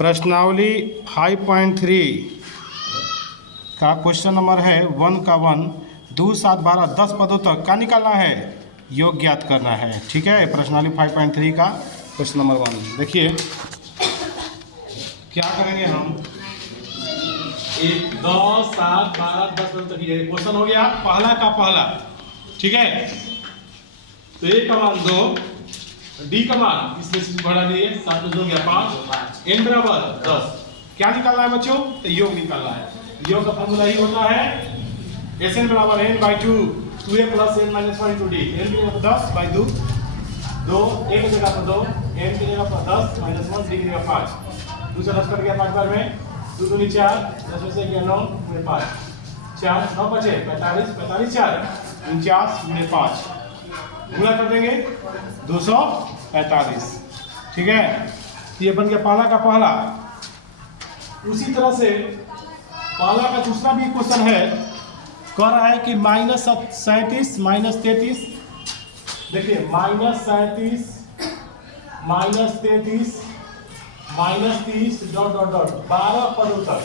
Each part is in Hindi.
प्रश्नावली 5.3 का क्वेश्चन नंबर है 1 का 1 2 7 12 10 पदों तक का निकालना है, योग ज्ञात करना है। ठीक है, प्रश्नावली 5.3 का क्वेश्चन नंबर 1 देखिए क्या करेंगे हम। 1 2 7 12 10 पदों तक ये क्वेश्चन हो गया पहला का पहला। ठीक है, तो ए का मान 2, डी का मान इसमें से बढ़ा दिए 7 हो गया 5, n बराबर 10। क्या निकालना है बच्चों? तो योग निकालना है। योग का फॉर्मूला ही होता है Sn बराबर n/2 2a plus n minus 1 × d। n की जगह पर 10/2 2, a की जगह पर 2, n की जगह पर 10 माइनस 1, d की जगह 5। 2 से 10 कट गया 5 बार में, 2 दूनी 4, 10 में से गया 9 × 5, 4 9 बचे 45, 45 4 49 × 5 गुणा कर देंगे 245। ठीक है, तो ये बन गया पहला का पहला। उसी तरह से पहला का दूसरा भी क्वेश्चन है, कह रहा है कि -37 -33। देखिए -37 -33 -30 ... 12 पदों तक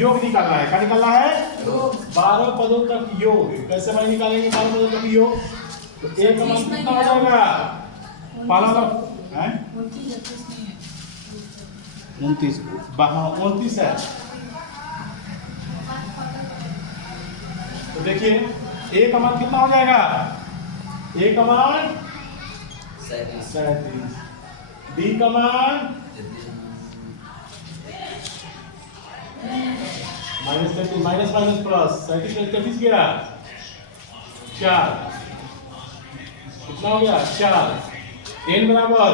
योग निकालना है। क्या निकालना है? 12 पदों तक योग। कैसे भाई निकालेंगे 12 पदों तक योग? तो एक का मान कितना हो जाएगा? पहला का 29 29 है। तो देखिए ए का मान कितना हो जाएगा? ए का मान 37, डी का मान -33 माइनस माइनस प्लस 37 33 गया 4, कितना हो गया 4, n बराबर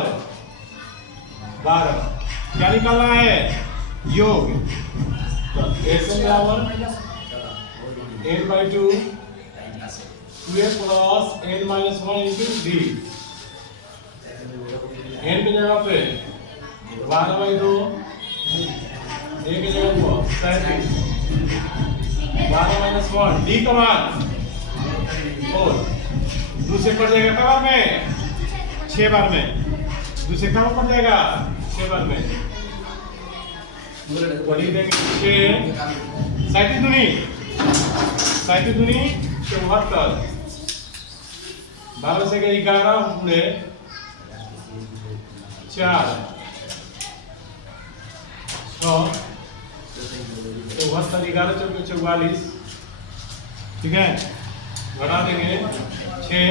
12। क्या निकालना है? योग। तो Sn बराबर n/2 2a plus n minus 1 × d। n की जगह पे 12/2, a की जगह पर 37 12 माइनस 1, d का मान 4। दूसरे पड़ जाएगा कब बार में? 6 बार में। दूसरे कब पड़ जाएगा? 6 बार में। बड़ी देंगे 6 37 दूनी 74, 12 से गए 11 गुणे 4 6 74 11 चौके 44। ठीक है, बढ़ा देंगे 6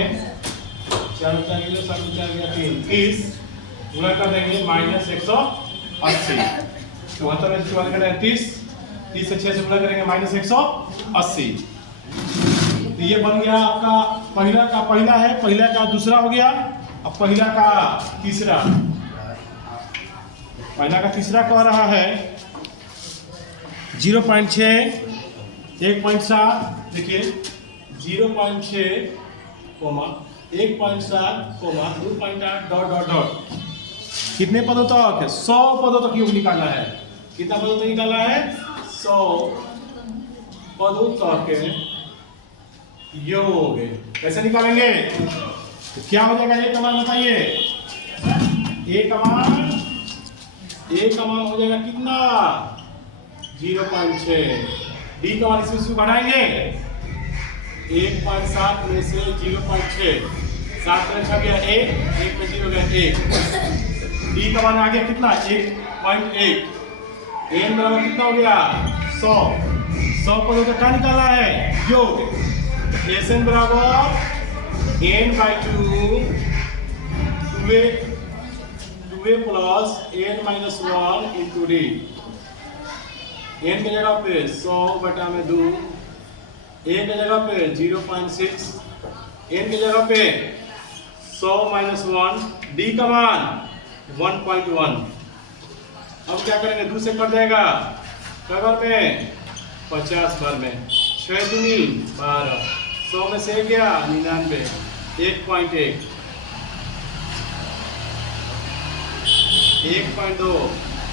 4 4 7 4 3 30 गुणा कर देंगे -180। 74 में 44 करेंगे 30 से 6 से गुणा करेंगे -180। तो ये बन गया आपका पहला का पहला है, पहला का दूसरा हो गया। अब पहला का तीसरा, पहला का तीसरा कह रहा है 0.6 1.7। देखिए 0.6 1.7 2.8 ... कितने पदों तक? 100 पदों तक योग निकालना है। कितना पदों तक निकालना है? 100 पदों तक योग। कैसे निकालेंगे? तो क्या हो जाएगा? ए का मान बताइए। ए का मान हो जाएगा कितना? 0.6। डी का मान इसमें बढ़ाएंगे 1.7 में से 0.6 7 में 6 गया 1 में 0 गया 1। डी का मान आ गया कितना? 1.1। n बराबर कितना हो गया? 100 पदों का क्या निकालना है? योग। Sn बराबर n/2 2a plus n minus 1 × d। n की जगह पे 100/2, a की जगह पे 0.6, n की जगह पे 100 माइनस 1, d का मान 1.1। अब क्या करेंगे? 2 से कट जाएगा कई बार में? 50 बार में। 6 दूनी 12, 100 में से गया 99 1.1 1.2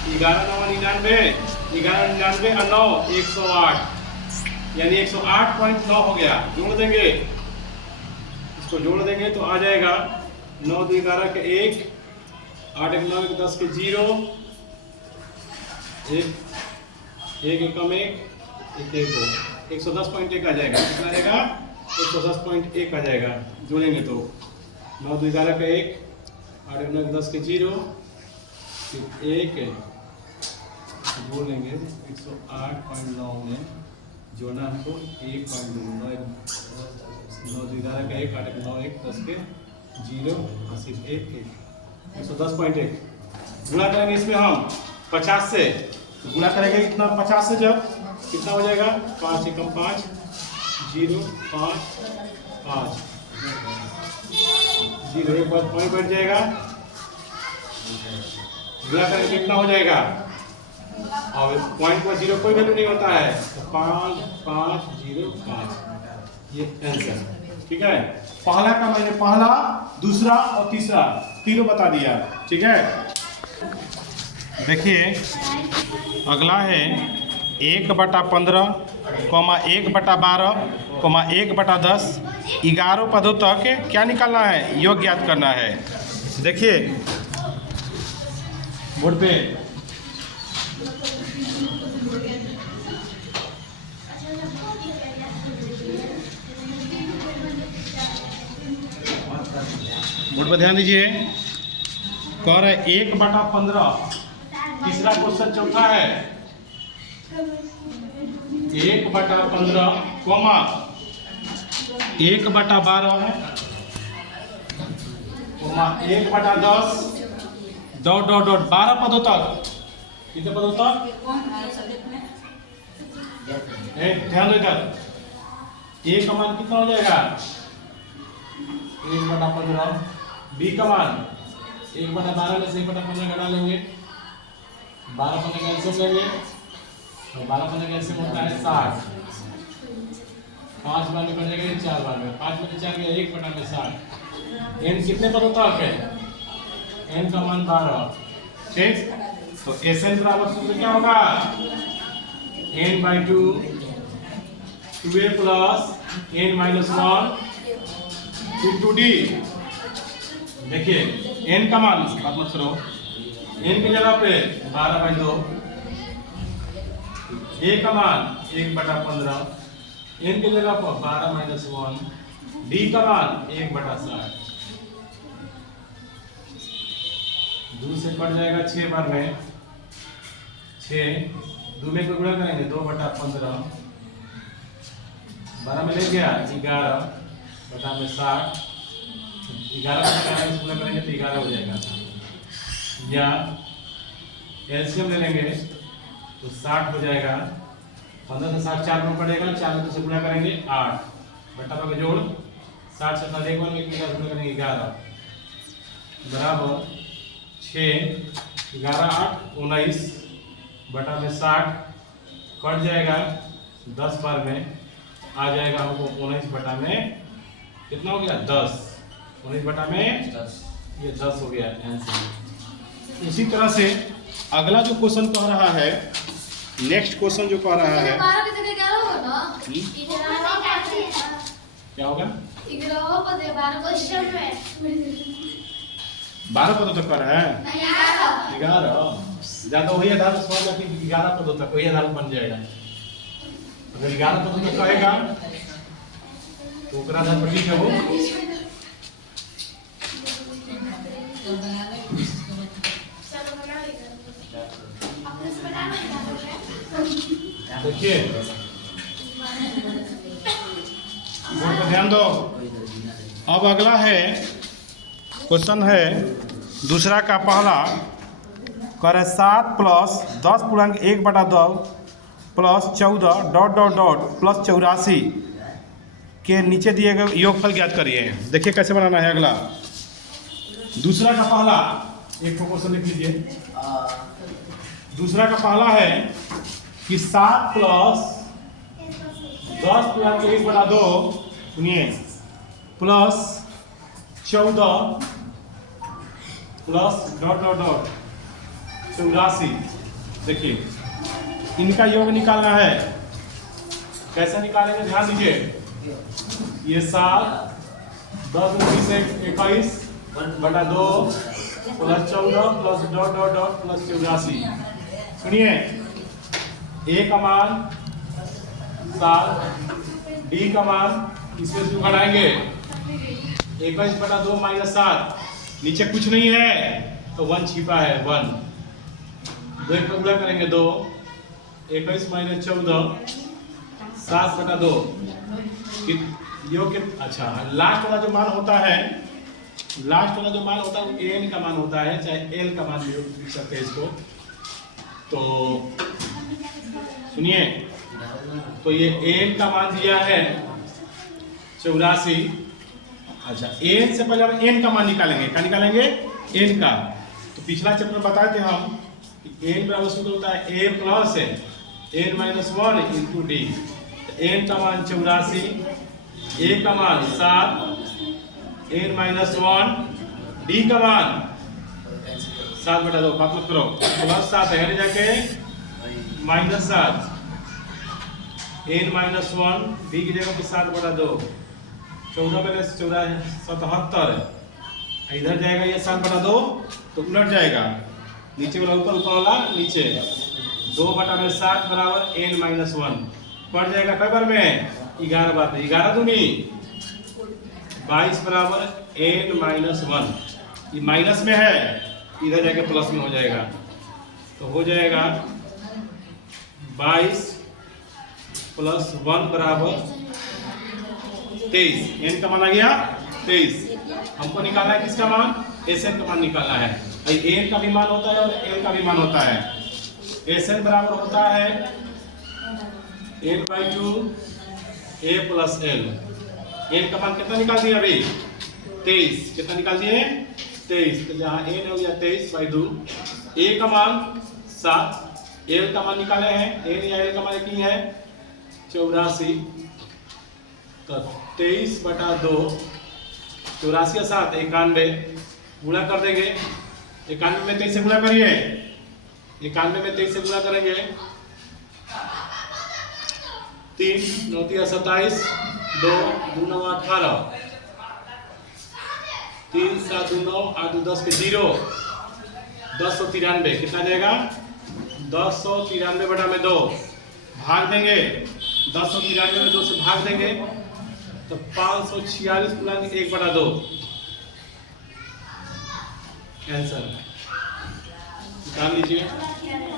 11 9 99 11 99 और 9 108, यानी 108.9 हो गया। जोड़ देंगे, इसको जोड़ देंगे तो आ जाएगा 9 2 11 के 1 8 1 9 1 10 के 0 एक एकम एक एक हो 110.1 आ जाएगा। कितना आ जाएगा? 110.1 आ जाएगा। जोड़ेंगे तो 9 2 11 का 1, 8 9 10 के 0, फिर 1 जोड़ लेंगे 108.9 में जोड़ना हमको 1.2 9 2 11 का 1, 8 9 1 10 के 0 और सिर्फ 1 110.1 गुणा करेंगे इसमें हम 50 से। तो गुणा करेंगे कितना 50 से, जब कितना हो जाएगा 5 एकम 5 0 5 5 0 एक बार पॉइंट बढ़ जाएगा। गुणा करेंगे कितना हो जाएगा, और पॉइंट पर 0 कोई वैल्यू नहीं होता है, तो 5 5 0 5 ये आंसर। ठीक है, पहला का मैंने पहला दूसरा और तीसरा तीनों बता दिया। ठीक है, देखिए अगला है 1/15, 1/12, 1/10 11 पदों तक क्या निकालना है, योग ज्ञात करना है। देखिए बोर्ड पे बोर्ड पर ध्यान दीजिए, कह रहा है 1/15, तीसरा क्वेश्चन चौथा है 1/15, 1/12, 1/10 डॉट डॉट डॉट 12 पदों तक। कितने पदों तक? ध्यान दो इधर, ए का मान कितना हो जाएगा 1/15, बी का मान 1/12 में से 1/15 घटा लेंगे, 12 15 का एलसीएम लेंगे, तो 12 15 का एलसीएम होता है 60, 5 बार में बढ़ जाएगा 4 बार में, 5 में 4 गया 1/60। एन कितने पदों तक है, एन का मान 12। ठीक, तो एस एन बराबर सूत्र क्या होगा, n/2 2a plus n-1 into d। देखिए n का मान बात मत करो, n की जगह पे 12/2, a का मान 1/15, n की जगह पर 12-1, d का मान 1/60। 2 से कट जाएगा 6 बार में, 6 2 में को गुणा करेंगे 2/15, 12 में ले गया 11/60, 11 में गुणा करेंगे तो 11 हो जाएगा। या एलसीएम ले लेंगे तो 60 हो जाएगा, 15 से 60 4 में पड़ेगा, 4 में 2 से गुणा करेंगे 8 बटा का जोड़ 60 से 1 बार में गुणा करेंगे 11 बराबर 6 11 8 19 बटा में 60 कट जाएगा 10 बार में, आ जाएगा हमको 19 बटा में कितना हो गया 10, 19 बटा में 10, ये 10 हो गया आंसर। इसी तरह से अगला जो क्वेश्चन कह रहा है, नेक्स्ट क्वेश्चन जो कह रहा है क्या होगा, 12 पदों तक कर रहा है 11 ज्यादा वही आधार पर समझ कि 11 पदों तक वही आधार बन जाएगा। अगर 11 पदों तक कहेगा तो ओकरा आधार पर ठीक है वो। देखिए बोर्ड पर ध्यान दो। अब अगला है क्वेश्चन है दूसरा का पहला, करे 7 + 10 पूर्णांक 1/10 + 14 डॉट डॉट डॉट + 84 के नीचे दिए गए योगफल ज्ञात करिए। देखिए कैसे बनाना है। अगला दूसरा का पहला एक क्वेश्चन लिख लीजिए। दूसरा का पहला है कि 7 + 10 पूर्णांक 1/2 सुनिए plus 14 plus dot dot dot 84। देखिए इनका योग निकालना है। कैसे निकालेंगे ध्यान दीजिए। ये 7 10 20 21 बटा 2 plus 14 plus dot dot dot plus 84। सुनिए ए का मान 7, डी का मान इसमें से घटाएंगे 21/2 माइनस 7, नीचे कुछ नहीं है तो 1 छिपा है 1, 2 एक गुणा करेंगे 2, 21 माइनस 14 7/2 योग के। अच्छा लास्ट वाला जो मान होता है, लास्ट वाला जो मान होता है वो एन का मान होता है, चाहे एल का मान भी लिख सकते हैं इसको। तो सुनिए, तो ये एन का मान दिया है 84। अच्छा एन से पहले हम एन का मान निकालेंगे, क्या निकालेंगे? एन का। तो पिछला चैप्टर बताए थे हम कि एन बराबर सूत्र होता है a plus n minus 1 into d. N का मान 84, ए का मान 7, एन माइनस 1, डी का मान 7/2, बात मत करो, प्लस 7 है जाके माइनस 7, एन माइनस 1, डी की जगह पे 7/2, 14 में 14 77, इधर जाएगा ये 7/2 तो उलट जाएगा, नीचे वाला ऊपर, ऊपर वाला नीचे, 2/7 बराबर एन माइनस 1 पड़ जाएगा कई बार में 11 बार में, 11 दूनी 22 बराबर एन माइनस 1, ये माइनस में है इधर जाके प्लस में हो जाएगा, तो हो जाएगा 22 प्लस 1 बराबर 23, एन का मान आ गया 23। हमको निकालना है किसका मान? एस एन का मान निकालना है। एन का भी मान होता है और एल का भी मान होता है। एस एन बराबर होता है n/2 a plus L. N का मान कितना निकाल दिया अभी? 23। कितना निकाल दिए? 23। तो यहाँ एन हो गया 23/2, ए का मान 7, एल का मान निकाले हैं, एन या एल का मान एक ही है 84, तो 23/2, 84 या 7 91, गुणा कर देंगे, 91 में 23 से गुणा करिए, 91 में 23 से गुणा करेंगे, 3 9 27, 2 2 9 18, 3 7 2 9 8 2 10 के 0, 1093, कितना जाएगा? 1093/2 भाग देंगे, 1093 में 2 से भाग देंगे तो 546 गुणा 1/2 आंसर निकाल लीजिए।